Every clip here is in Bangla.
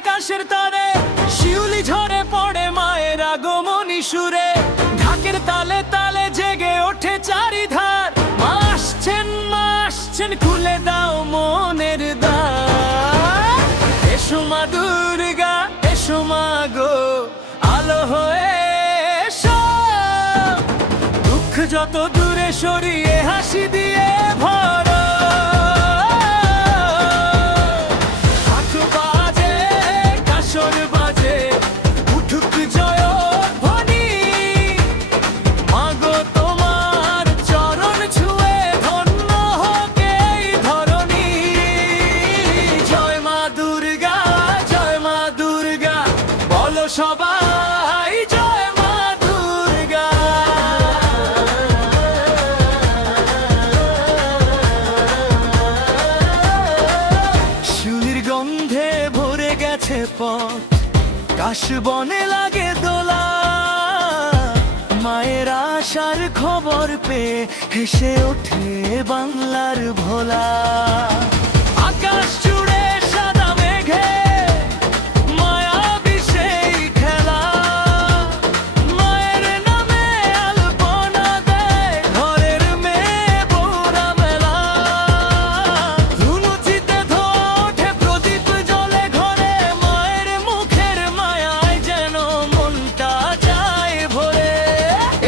আকাশের তারে, শিউলি ঝরে পড়ে মায়ের আগমনী সুরে। ঢাকের তালে তালে জেগে ওঠে চারিধার, মা আসছেন খুলে দাও মনের দ্বার। এসো মা দুর্গা, এসো মা গো, আলো হয়ে এসো। দুঃখ যত দূরে সরিয়ে হাসি দিয়ে ভরো। সবাই জয় মা দুর্গা। শিউলির গন্ধে ভরে গেছে পথ, কাশবনে লাগে দোলা। মায়ের আশার খবর পেয়ে হেসে ওঠে বাংলার ভোলা। আকাশ জুড়ে সাদা মেঘে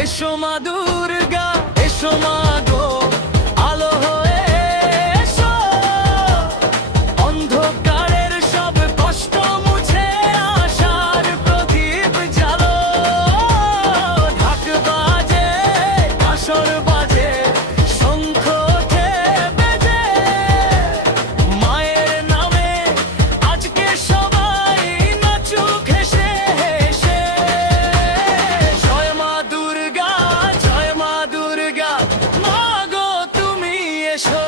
এসো মা দুর্গা, এসো মা গো, আলো হয়ে এসো। অন্ধকারের সব কষ্ট মুছে আশার প্রদীপ জ্বালো। ঢাক বাজে, কাসর বাজে, শঙ্খ ওঠে বেজে। মায়ের নামে আজকে সবাই নাচুক হেসে হেসে। জয় মা দুর্গা, জয় মা দুর্গা, মা গো তুমি এসো।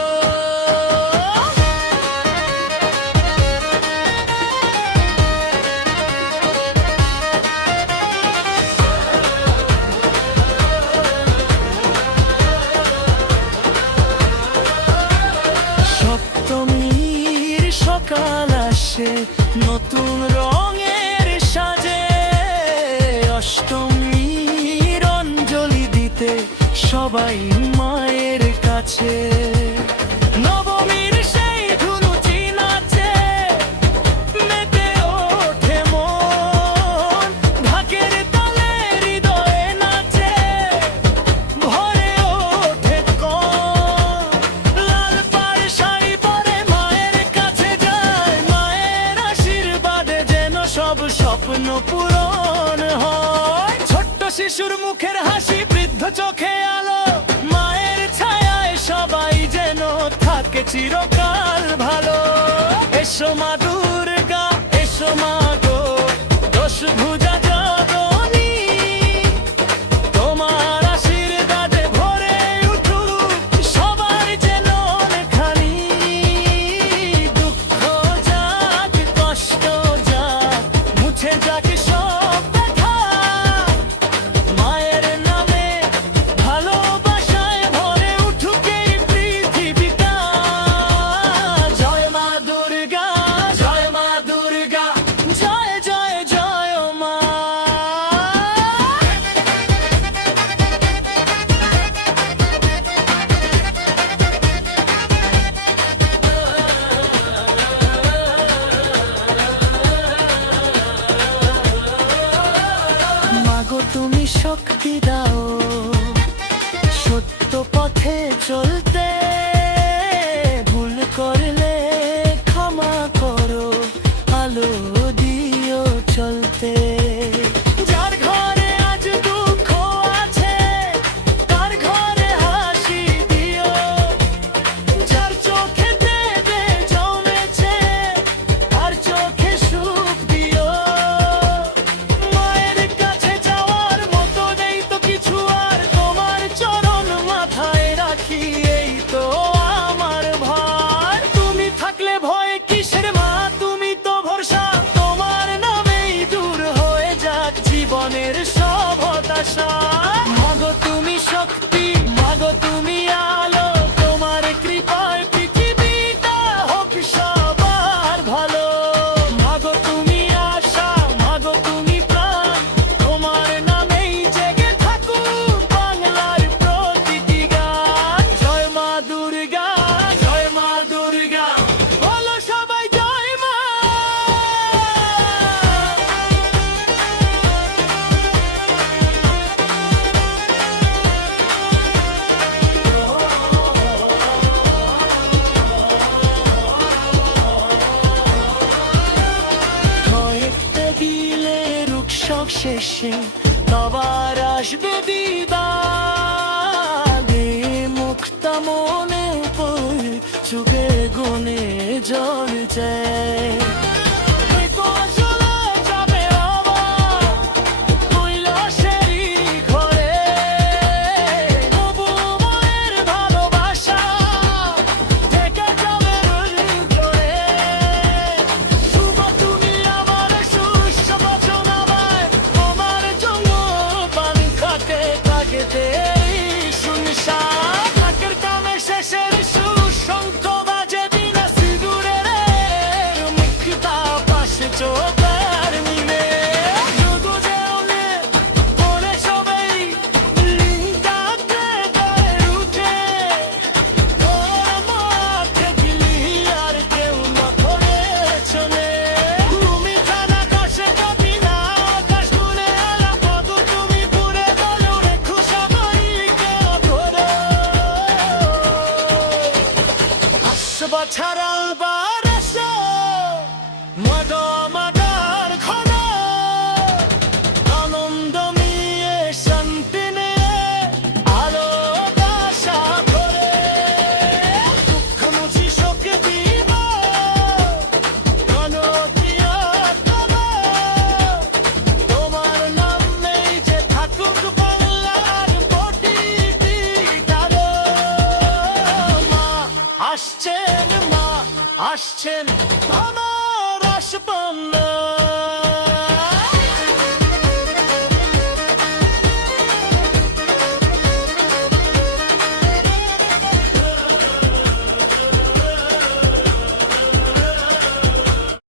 সপ্তমীর সকাল আসে নতুন রঙের সাজে। অষ্টমীর অঞ্জলি দিতে সবাই মায়ের কাছে। নবমীর সেই ধুনুচি নাচে মেতে ওঠে মন। ঢাকের তালে হৃদয়ে নাচে ভরে ওঠে কণ। লাল পাড় শাড়ি পরে মায়ের কাছে যায়, মায়ের আশীর্বাদে যেন সব স্বপ্ন পূরণ হয়। ছোট্ট শিশুর মুখের হাসি, বৃদ্ধ চোখে আলো, মায়ের ছায়ায় সবাই যেন থাকে চিরকাল ভালো। এসো মা দুর্গা, এসো মা গো, দশভুজা জননী। তোমার আশীর্বাদে ভরে উঠুক সবার যেন খানি। দুঃখ যাক, কষ্ট যাক, মুছে যাক সব ব্যথা। মায়ের নামে ভালোবাসায় ভরে উঠুক এই পৃথিবীটা। জয় মা দুর্গা, জয় মা দুর্গা, জয় জয় জয় মা। মাগো তুমি শক্তি দাও সত্য পথে চলতে। ভুল করলে ক্ষমা করো, আলো দিও চলতে। যার ঘরে আজ দুঃখ আছে তার ঘরে হাসি দিও। যার চোখে দেবে জমেছে তার চোখে সুখ দিও। মায়ের কাছে যাওয়ার মতো নেই তো কিছু আর, তোমার চরণ মাথায় রাখি এই শেষে আবার আসবে